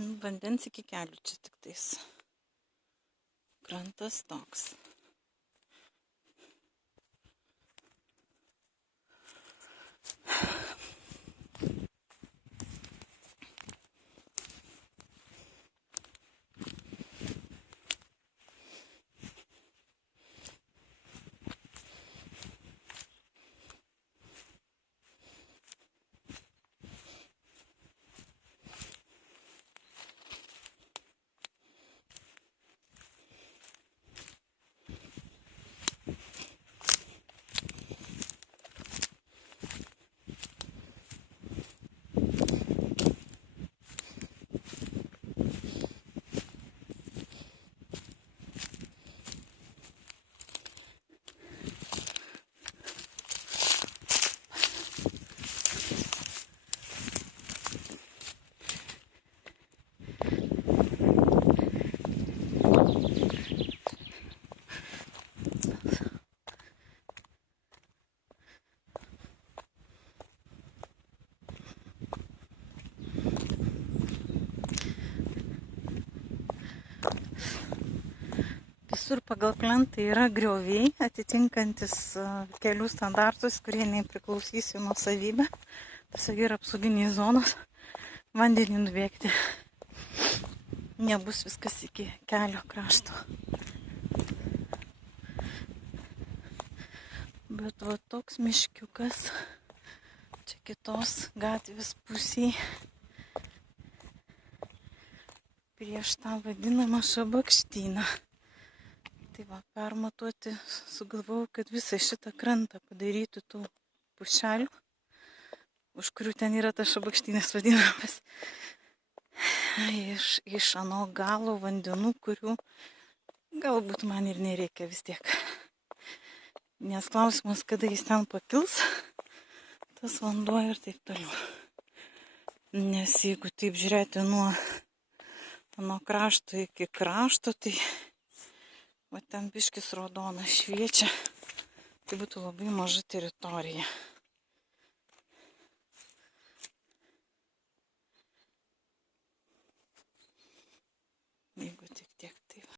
Vandens iki kelių čia tik tais. Krantas toks. Visur pagal plentą yra grioviai, atitinkantis kelių standartus, kurie nepriklausys jų nuosavybę. Tiesiog yra apsauginės zonos, vandenį nubėgti. Nebus viskas iki kelio krašto. Bet va toks miškiukas, čia kitos gatvės pusėje, prieš tą vadinamą šabakštyną. Tai va, permatuoti sugalvojau, kad visą šitą krantą padaryti tų pušelių, už kurių ten yra tas šabakštynas vadinamas. Iš ano galo vandenų, kurių galbūt man ir nereikia vis tiek. Nes klausimas, kada jis ten pakils, tas vanduo ir taip toliau. Nes jeigu taip žiūrėti nuo krašto iki krašto, tai va ten biškis raudonas šviečia, tai būtų labai maža teritorija.